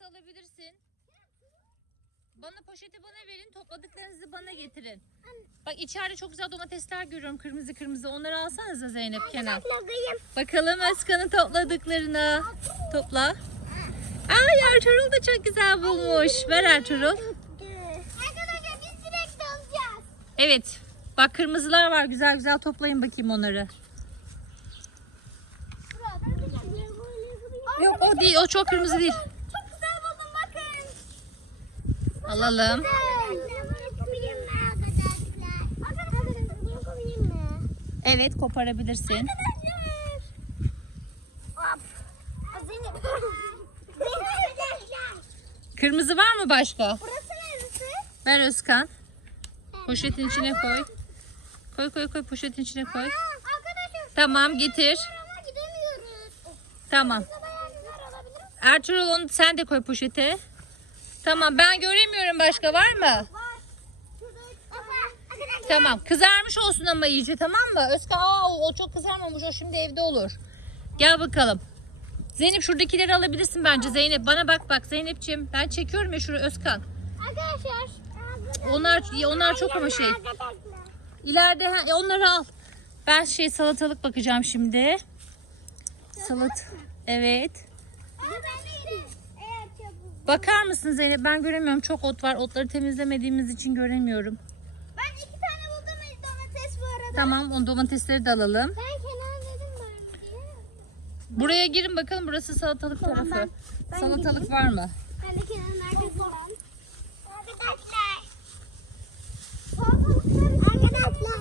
varsa alabilirsin. Bana poşeti bana verin. Topladıklarınızı bana getirin. Bak içeride çok güzel domatesler görüyorum. Kırmızı kırmızı. Onları alsanıza Zeynep Kenan. Bakalım Özkan'ın topladıklarına. Topla. Aa Ertuğrul da çok güzel bulmuş. Ver Ertuğrul. Evet. Bak kırmızılar var. Güzel güzel toplayın bakayım onları. Yok o değil. O çok kırmızı değil. Çok güzel buldum bakın. Alalım. Evet koparabilirsin. Kırmızı var mı başka? Burası neresi? Ver Özkan. Poşetin içine koy. Koy koy koy poşetin içine koy. Tamam getir. Tamam. Ertuğrul onu sen de koy poşete. Tamam ben göremiyorum başka var mı? Tamam kızarmış olsun ama iyice tamam mı? Özkan aa, o çok kızarmamış o şimdi evde olur. Gel bakalım. Zeynep şuradakileri alabilirsin bence Zeynep. Bana bak bak Zeynep'ciğim ben çekiyorum ya şuraya Özkan. Arkadaşlar. Onlar onlar çok ama şey. İleride ha, e, onları al. Ben şey salatalık bakacağım şimdi. Salat. Evet. Ama ben de yerim. Eğer çabuk. Bakar mısın Zeynep? Ben göremiyorum. Çok ot var. Otları temizlemediğimiz için göremiyorum. Ben iki tane buldum domates bu arada. Tamam, o domatesleri de alalım. Ben kenar dedim diye. Buraya girin bakalım. Burası salatalık Tamam, tarafı. ben- ben salatalık var mı? Ben de kenarın arkasından. Arkadaşlar. Arkadaşlar.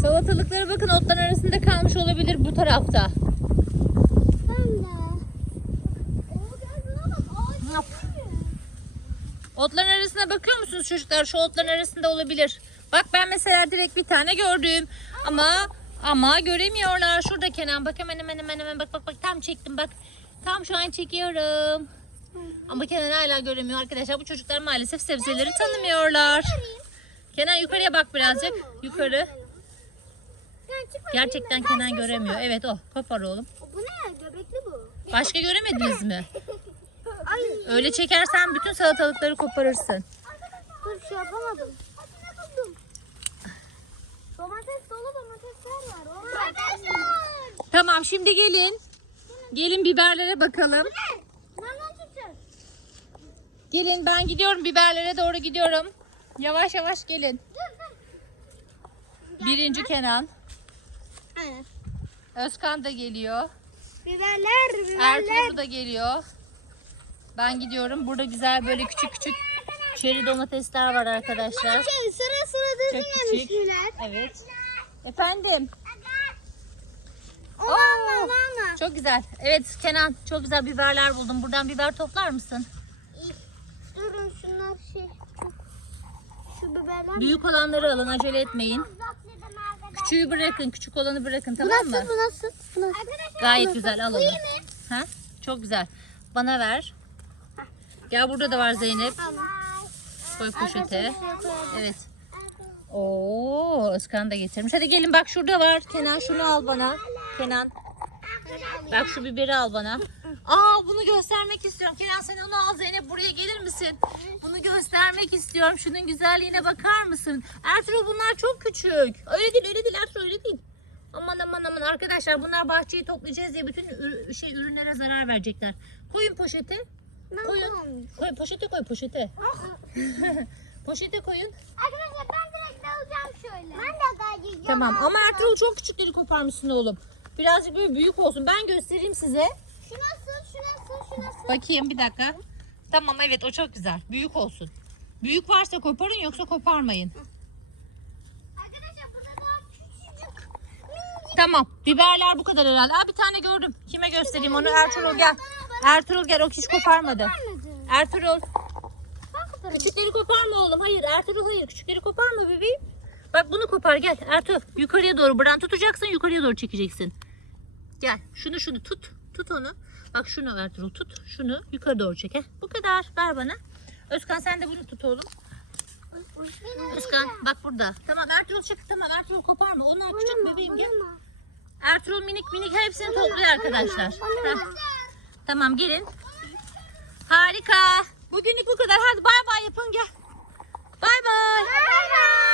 Salatalıkları bakın otların arasında kalmış olabilir bu tarafta. Otların arasına bakıyor musunuz çocuklar? Şu otların arasında olabilir. Bak ben mesela direkt bir tane gördüm. Ama ama göremiyorlar. Şurada Kenan bak hemen hemen hemen hemen bak bak bak tam çektim bak. Tam şu an çekiyorum. Ama Kenan hala göremiyor arkadaşlar. Bu çocuklar maalesef sebzeleri tanımıyorlar. Kenan yukarıya bak birazcık. Yukarı. Gerçekten Kenan göremiyor. Evet o. Kopar oğlum. Bu ne? Göbekli bu. Başka göremediniz mi? Ay. Öyle çekersen bütün salatalıkları koparırsın. Dur şey yapamadım. Domates dolu domatesler var. Arkadaşlar. Tamam şimdi gelin. Gelin biberlere bakalım. Gelin ben gidiyorum biberlere doğru gidiyorum. Yavaş yavaş gelin. Birinci Kenan. Aynen. Özkan da geliyor. Biberler, biberler. Ertuğrul da geliyor. Ben gidiyorum. Burada güzel böyle küçük küçük çeri domatesler var arkadaşlar. Şey, sıra sıra Çok küçük. Evet. Efendim. Onu anla. Çok güzel. Evet Kenan çok güzel biberler buldum. Buradan biber toplar mısın? Durun şunlar şey. Şu biberler. Büyük olanları alın acele etmeyin. Küçüğü bırakın. Küçük olanı bırakın tamam mı? bu nasıl? Bu nasıl? Gayet güzel al onu. iyi mi? Ha? Çok güzel. Bana ver. Gel burada da var Zeynep. Koy poşete. Evet. Oo, Özkan da getirmiş. Hadi gelin bak şurada var. Kenan şunu al bana. Kenan. Bak şu biberi al bana. Aa bunu göstermek istiyorum. Kenan sen onu al Zeynep buraya gelir misin? Bunu göstermek istiyorum. Şunun güzelliğine bakar mısın? Ertuğrul bunlar çok küçük. Öyle değil öyle değil Ertuğrul öyle değil. Aman aman aman arkadaşlar bunlar bahçeyi toplayacağız diye bütün şey ürünlere zarar verecekler. Koyun poşete. Koyun. Koy poşete koy poşete. poşete koyun. Arkadaşlar ben direkt alacağım şöyle. Ben de gayet Tamam ama Ertuğrul çok küçükleri koparmışsın oğlum. Birazcık böyle büyük olsun. Ben göstereyim size. Şu nasıl, şu nasıl, şu nasıl? Bakayım bir dakika. Tamam evet o çok güzel. Büyük olsun. Büyük varsa koparın yoksa koparmayın. Arkadaşlar burada daha küçücük. Tamam. Biberler bu kadar herhalde. Aa bir tane gördüm. Kime göstereyim onu? Ertuğrul gel. Ertuğrul gel. O hiç koparmadı. Ertuğrul. Küçükleri koparma oğlum. Hayır Ertuğrul hayır. Küçükleri koparma bebeğim. Bak bunu kopar gel. Ertuğrul yukarıya doğru. Buradan tutacaksın yukarıya doğru çekeceksin. Gel. Şunu şunu tut. Tut onu. Bak şunu Ertuğrul tut. Şunu yukarı doğru çek. Heh. Bu kadar. Ver bana. Özkan sen de bunu tut oğlum. Özkan bak burada. Tamam Ertuğrul çık. Tamam Ertuğrul koparma. Onlar küçük bebeğim gel. Ertuğrul minik minik hepsini topluyor arkadaşlar. Heh. Tamam gelin. Harika. Bugünlük bu kadar. Hadi bay bay yapın gel. Bay bay. Bay bay.